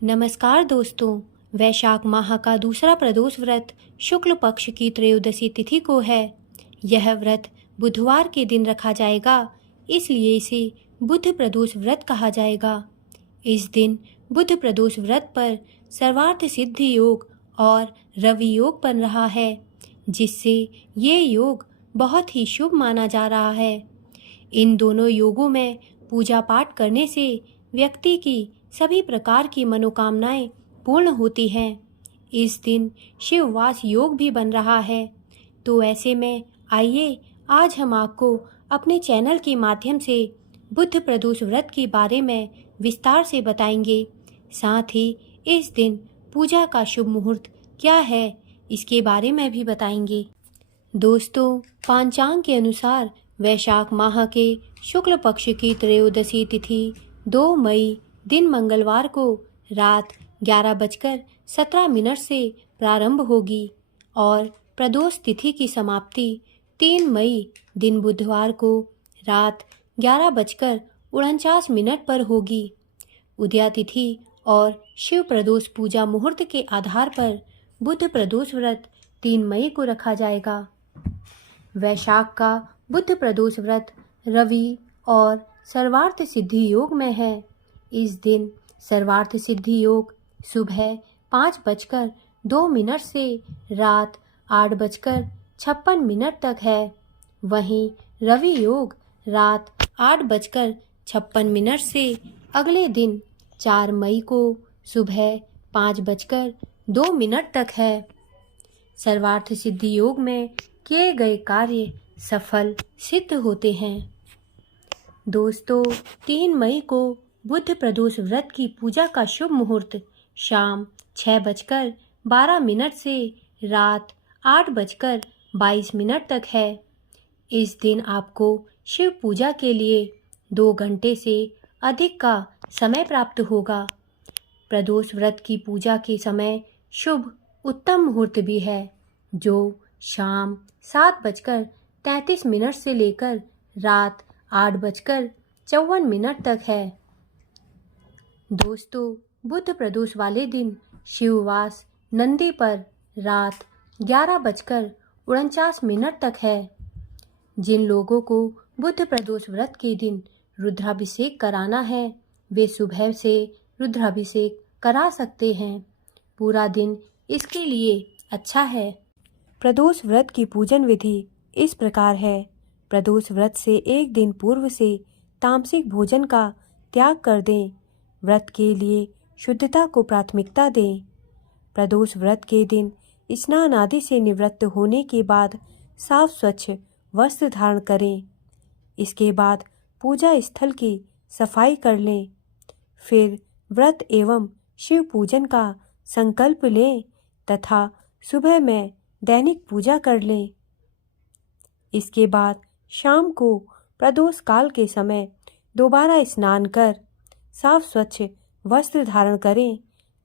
नमस्कार दोस्तों। वैशाख माह का दूसरा प्रदोष व्रत शुक्ल पक्ष की त्रयोदशी तिथि को है। यह व्रत बुधवार के दिन रखा जाएगा, इसलिए इसे बुध प्रदोष व्रत कहा जाएगा। इस दिन बुध प्रदोष व्रत पर सर्वार्थ सिद्धि योग और रवि योग बन रहा है, जिससे ये योग बहुत ही शुभ माना जा रहा है। इन दोनों योगों में पूजा पाठ करने से व्यक्ति की सभी प्रकार की मनोकामनाएं पूर्ण होती हैं। इस दिन शिववास योग भी बन रहा है। तो ऐसे में आइए आज हम आपको अपने चैनल के माध्यम से बुध प्रदोष व्रत के बारे में विस्तार से बताएंगे। साथ ही इस दिन पूजा का शुभ मुहूर्त क्या है, इसके बारे में भी बताएंगे। दोस्तों, पांचांग के अनुसार वैशाख माह के शुक्ल पक्ष की त्रयोदशी तिथि 2 मई दिन मंगलवार को रात 11:17 से प्रारंभ होगी और प्रदोष तिथि की समाप्ति 3 मई दिन बुधवार को रात 11:49 पर होगी। उदया तिथि और शिव प्रदोष पूजा मुहूर्त के आधार पर बुध प्रदोष व्रत 3 मई को रखा जाएगा। वैशाख का बुध प्रदोष व्रत रवि और सर्वार्थ सिद्धि योग में है। इस दिन सर्वार्थ सिद्धि योग सुबह 5:02 से रात 8:56 तक है। वहीं रवि योग रात 8:56 से अगले दिन 4 मई को सुबह 5:02 तक है। सर्वार्थ सिद्धि योग में किए गए कार्य सफल सिद्ध होते हैं। दोस्तों, 3 मई को बुध प्रदोष व्रत की पूजा का शुभ मुहूर्त शाम 6:12 से रात 8:22 तक है। इस दिन आपको शिव पूजा के लिए 2 घंटे से अधिक का समय प्राप्त होगा। प्रदोष व्रत की पूजा के समय शुभ उत्तम मुहूर्त भी है, जो शाम 7:33 से लेकर रात 8:54 तक है। दोस्तों, बुध प्रदोष वाले दिन शिववास नंदी पर रात 11:49 तक है। जिन लोगों को बुध प्रदोष व्रत के दिन रुद्राभिषेक कराना है, वे सुबह से रुद्राभिषेक करा सकते हैं। पूरा दिन इसके लिए अच्छा है। प्रदोष व्रत की पूजन विधि इस प्रकार है। प्रदोष व्रत से एक दिन पूर्व से तामसिक भोजन का त्याग कर दें। व्रत के लिए शुद्धता को प्राथमिकता दें। प्रदोष व्रत के दिन स्नान आदि से निवृत्त होने के बाद साफ स्वच्छ वस्त्र धारण करें। इसके बाद पूजा स्थल की सफाई कर लें। फिर व्रत एवं शिव पूजन का संकल्प लें तथा सुबह में दैनिक पूजा कर लें। इसके बाद शाम को प्रदोष काल के समय दोबारा स्नान कर साफ स्वच्छ वस्त्र धारण करें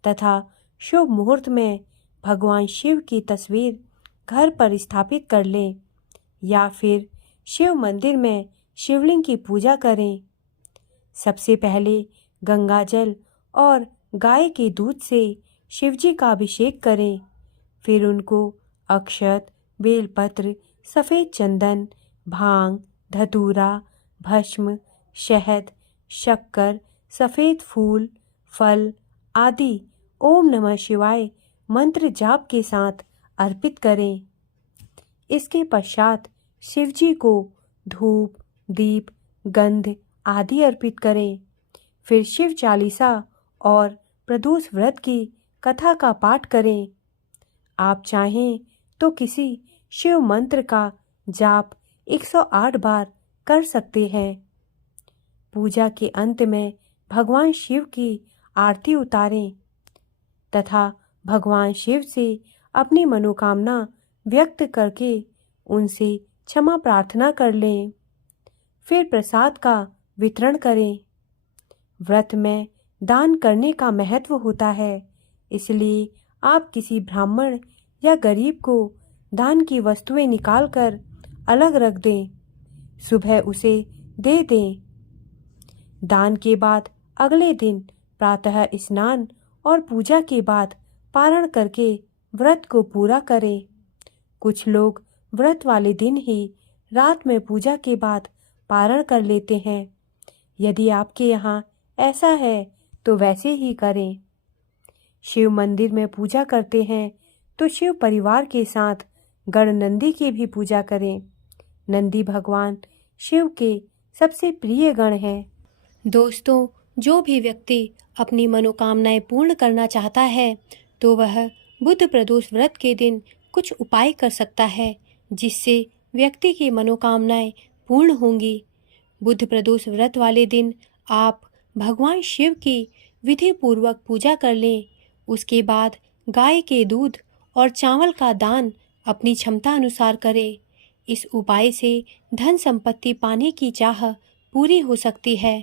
तथा शुभ मुहूर्त में भगवान शिव की तस्वीर घर पर स्थापित कर लें या फिर शिव मंदिर में शिवलिंग की पूजा करें। सबसे पहले गंगा जल और गाय के दूध से शिवजी का अभिषेक करें। फिर उनको अक्षत, बेलपत्र, सफ़ेद चंदन, भांग, धतूरा, भस्म, शहद, शक्कर, सफ़ेद फूल, फल आदि ओम नमः शिवाय मंत्र जाप के साथ अर्पित करें। इसके पश्चात शिवजी को धूप, दीप, गंध आदि अर्पित करें। फिर शिव चालीसा और प्रदोष व्रत की कथा का पाठ करें। आप चाहें तो किसी शिव मंत्र का जाप 108 बार कर सकते हैं। पूजा के अंत में भगवान शिव की आरती उतारें तथा भगवान शिव से अपनी मनोकामना व्यक्त करके उनसे क्षमा प्रार्थना कर लें। फिर प्रसाद का वितरण करें। व्रत में दान करने का महत्व होता है, इसलिए आप किसी ब्राह्मण या गरीब को दान की वस्तुएं निकालकर अलग रख दें। सुबह उसे दे दें। दान के बाद अगले दिन प्रातः स्नान और पूजा के बाद पारण करके व्रत को पूरा करें। कुछ लोग व्रत वाले दिन ही रात में पूजा के बाद पारण कर लेते हैं। यदि आपके यहाँ ऐसा है तो वैसे ही करें। शिव मंदिर में पूजा करते हैं तो शिव परिवार के साथ गण नंदी की भी पूजा करें। नंदी भगवान शिव के सबसे प्रिय गण हैं। दोस्तों, जो भी व्यक्ति अपनी मनोकामनाएं पूर्ण करना चाहता है तो वह बुध प्रदोष व्रत के दिन कुछ उपाय कर सकता है, जिससे व्यक्ति की मनोकामनाएं पूर्ण होंगी। बुध प्रदोष व्रत वाले दिन आप भगवान शिव की विधि पूर्वक पूजा कर लें। उसके बाद गाय के दूध और चावल का दान अपनी क्षमता अनुसार करें। इस उपाय से धन संपत्ति पाने की चाह पूरी हो सकती है।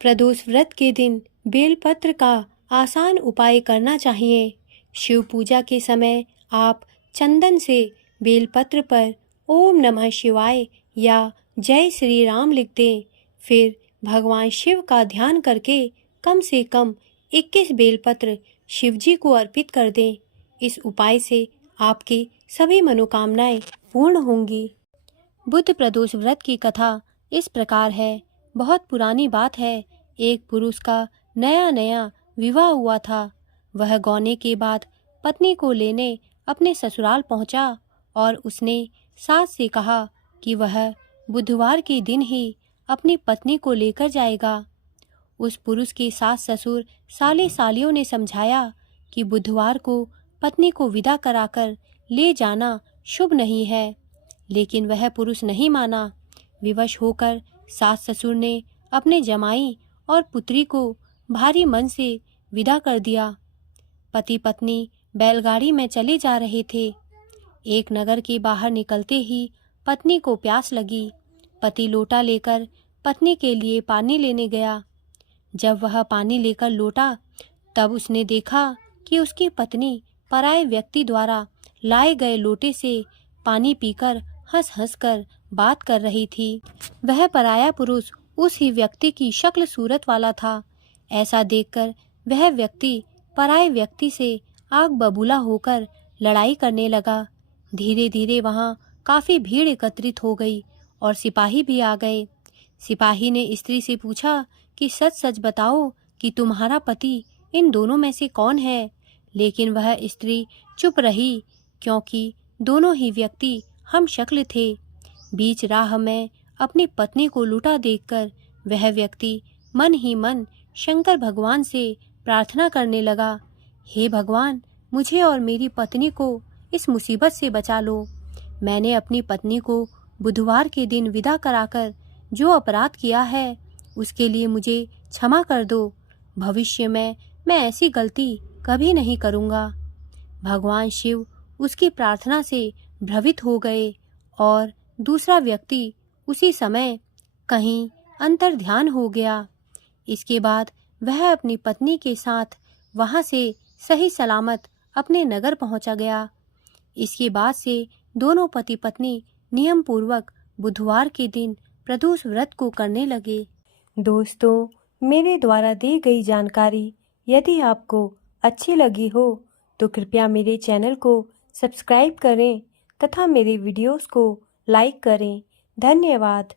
प्रदोष व्रत के दिन बेलपत्र का आसान उपाय करना चाहिए। शिव पूजा के समय आप चंदन से बेलपत्र पर ओम नमः शिवाय या जय श्री राम लिख दें। फिर भगवान शिव का ध्यान करके कम से कम 21 बेलपत्र शिव जी को अर्पित कर दें। इस उपाय से आपकी सभी मनोकामनाएं पूर्ण होंगी। बुध प्रदोष व्रत की कथा इस प्रकार है। बहुत पुरानी बात है। एक पुरुष का नया नया विवाह हुआ था। वह गौने के बाद पत्नी को लेने अपने ससुराल पहुंचा और उसने सास से कहा कि वह बुधवार के दिन ही अपनी पत्नी को लेकर जाएगा। उस पुरुष के सास ससुर साले सालियों ने समझाया कि बुधवार को पत्नी को विदा कराकर ले जाना शुभ नहीं है, लेकिन वह पुरुष नहीं माना। विवश होकर सास ससुर ने अपने जमाई और पुत्री को भारी मन से विदा कर दिया। पति पत्नी बैलगाड़ी में चले जा रहे थे। एक नगर के बाहर निकलते ही पत्नी को प्यास लगी। पति लोटा लेकर पत्नी के लिए पानी लेने गया। जब वह पानी लेकर लौटा तब उसने देखा कि उसकी पत्नी पराये व्यक्ति द्वारा लाए गए लोटे से पानी पीकर हंस हंस कर बात कर रही थी। वह पराया पुरुष उस ही व्यक्ति की शक्ल सूरत वाला था। ऐसा देखकर वह व्यक्ति पराये व्यक्ति से आग बबूला होकर लड़ाई करने लगा। धीरे धीरे वहां काफी भीड़ एकत्रित हो गई और सिपाही भी आ गए। सिपाही ने स्त्री से पूछा कि सच सच बताओ कि तुम्हारा पति इन दोनों में से कौन है। लेकिन वह स्त्री चुप रही, क्योंकि दोनों ही व्यक्ति हम शक्ल थे। बीच राह में अपनी पत्नी को लूटा देखकर वह व्यक्ति मन ही मन शंकर भगवान से प्रार्थना करने लगा, हे भगवान, मुझे और मेरी पत्नी को इस मुसीबत से बचा लो। मैंने अपनी पत्नी को बुधवार के दिन विदा कराकर जो अपराध किया है उसके लिए मुझे क्षमा कर दो। भविष्य में मैं ऐसी गलती कभी नहीं करूँगा। भगवान शिव उसकी प्रार्थना से भ्रमित हो गए और दूसरा व्यक्ति उसी समय कहीं अंतर्ध्यान हो गया। इसके बाद वह अपनी पत्नी के साथ वहां से सही सलामत अपने नगर पहुंचा गया। इसके बाद से दोनों पति पत्नी नियम पूर्वक बुधवार के दिन प्रदोष व्रत को करने लगे। दोस्तों, मेरे द्वारा दी गई जानकारी यदि आपको अच्छी लगी हो तो कृपया मेरे चैनल को सब्सक्राइब करें तथा मेरे वीडियोस को लाइक करें। धन्यवाद।